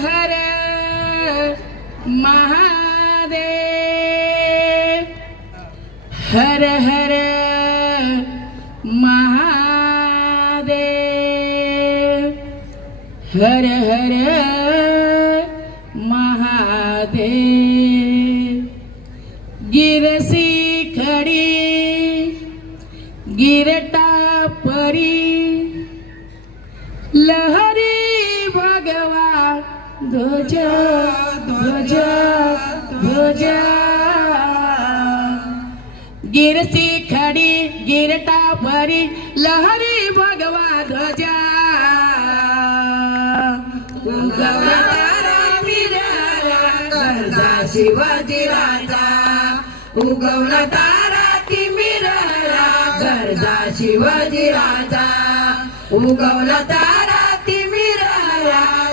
हर महादेव। हर हर महादेव। हर हर महादेव। गिरसी खडी गिरटा परी लह ध्वज ध्वज ध्वज. गिरसी खडी गिरटा परी लहरी भगवा ध्वजा. उगवला शिवाजी राजा. उगवला तारा तिमिराला गरजा शिवाजी राजा. उगवला तारा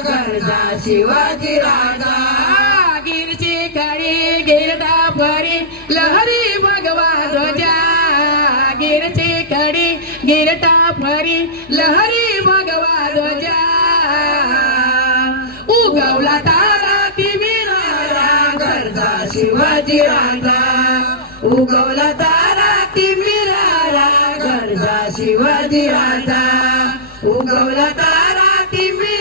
गरजा शिवाजी राजा. गिरची काळी गिरदा भरी लहरी भगवा ध्वजा. गिरची खडी गिरटा भरी लहरी भगवा ध्वजा. उगवला तारा तिमिराला गरजा शिवाजी राजा. उगवला तारा तिमिराला गरजा शिवाजी राजा. उगवला तारा तिमिराला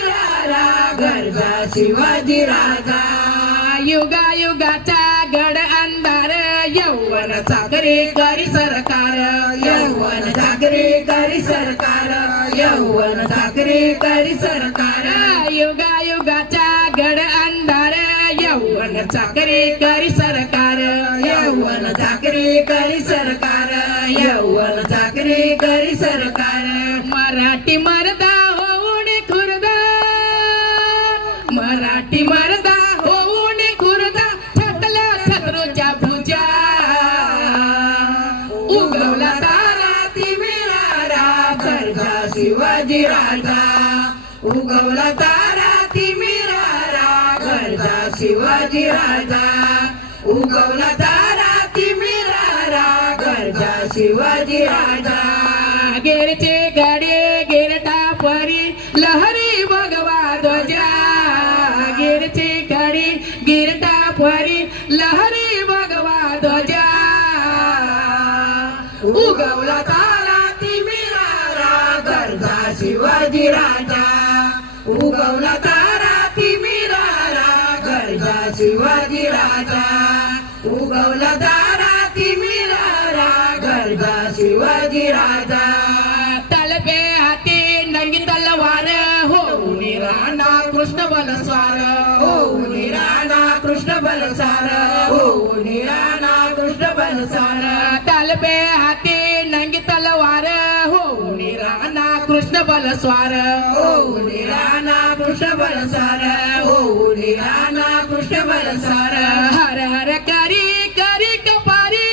गरजा शिवाजी राजा युगा युगाचा गड अंधार यौवन सागरी करी सरकार. यौवन सागरी करी सरकार. यौवन सागरी करी सरकार. युगा युगाचा गड अंधार यौवन सागरी करी सरकार. यौवन सागरी करी सरकार. यौवन सागरी करी सरकार. मराठी उगवला तारा तिमिरारा गरजा शिवाजी राजा. उगवला तारा तिमिरारा गरजा शिवाजी राजा. उगवला तारा तिमिरारा गरजा शिवाजी राजा. गेरचे गाडे गेरटा परी लहरी भगवा ध्वजा. गिरची गाडी गिरटा परी लहरी भगवा ध्वजा. उगवला तारा तिमिरारा गरजा शिवाजी राजा. उगवला तारा तिमिरारा गरजा शिवाजी राजा. उगवला तारा तिमिरारा गरजा शिवाजी राजा. तलपे हाती नंगी तलवार हो राणा कृष्ण बलस्वार. हो कृष्ण बलस्वार हो राणा कृष्ण बलसार हो राणा कृष्ण बलसार हर हर करी करी कपारी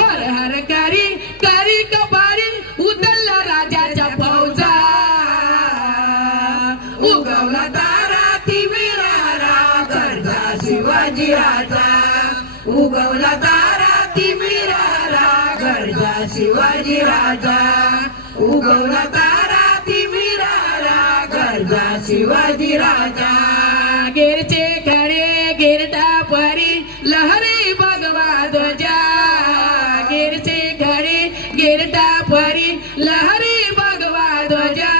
हर हर करी करी कपारी उदलला राजाच्या फौजा. उगवला तारा तिमिरारा गरजा शिवाजी राजा. उगवला तारा तिमी शिवाजी राजा. गिरचे खडे गिरटा परी लहरी भगवा ध्वजा. गिरचे खडे गिरटा परी लहरी भगवा ध्वजा.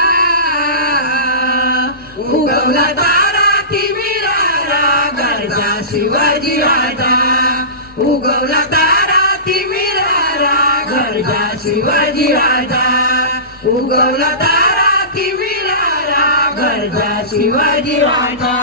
उगवला तारा तिमिरारा गरजा शिवाजी राजा. उगवला तारा तिमिरारा गरजा शिवाजी राजा. उगवला तारा गरजा शिवाजी राजा.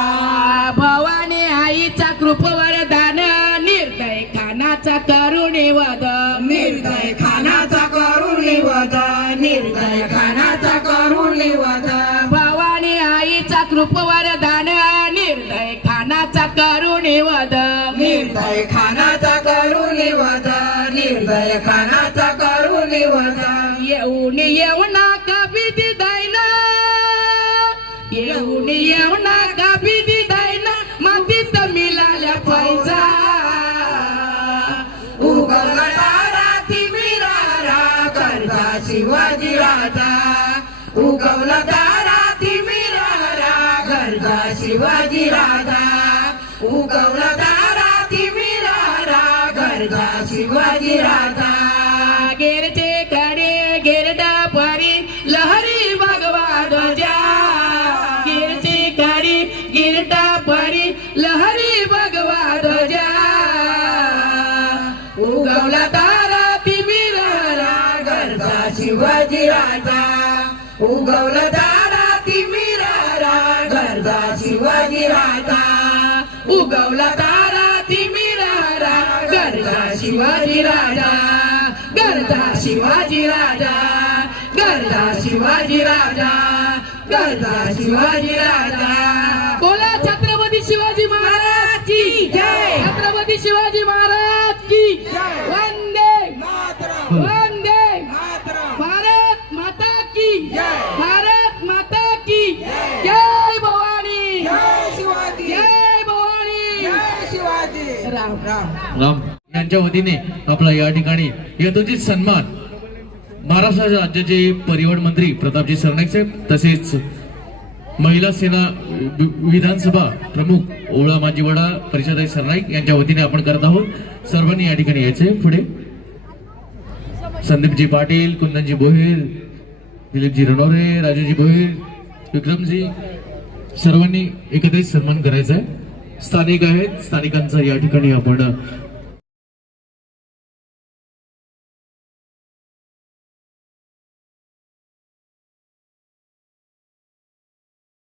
भवानी आईचा कृपवरदान निर्दय खानाचा करुणे वद निर्दय खानाचा करुणे वद निर्दय खानाचा करुणे वद भवानी आईचा कृपवरदान निर्दय खानाचा करुणे वद निर्दय खानाचा करुणे वद निर्दय खानाचा करुणे वद येऊन येऊना शिवाजी राजा. उगवला तारा तिमिरारा गरजा घरचा शिवाजी राजा. उगवला दाराती मिरारा घरचा शिवाजी राजा. गेरचे कडे गेरडा परी लहरी भगवा ध्वजा. गिरची कडे गिरटा परी लहरी उगवला दाराती मिरारा घरचा शिवाजी राजा. उगवला दाराती मिरारा घरचा शिवाजी राजा. घरचा शिवाजी राजा. घरचा शिवाजी राजा. घरचा शिवाजी राजा. बोला छत्रपती शिवाजी महाराज की जय? छत्रपती शिवाजी महाराज राम यांच्या वतीने आपला या ठिकाणी यथोचित सन्मान. महाराष्ट्र राज्याचे परिवहन मंत्री प्रतापजी सरनाईक साहेब तसेच महिला सेना विधानसभा प्रमुख ओळा माजीवाडा परिषद सरनाईक यांच्या वतीने आपण करत आहोत. सर्वांनी या ठिकाणी यायचे पुढे. संदीपजी पाटील कुंदनजी बोहेर दिलीपजी रणोरे राजूजी भोईर विक्रमजी सर्वांनी एकत्रित सन्मान करायचा आहे. स्थानिक आहेत. स्थानिकांचा या ठिकाणी आपण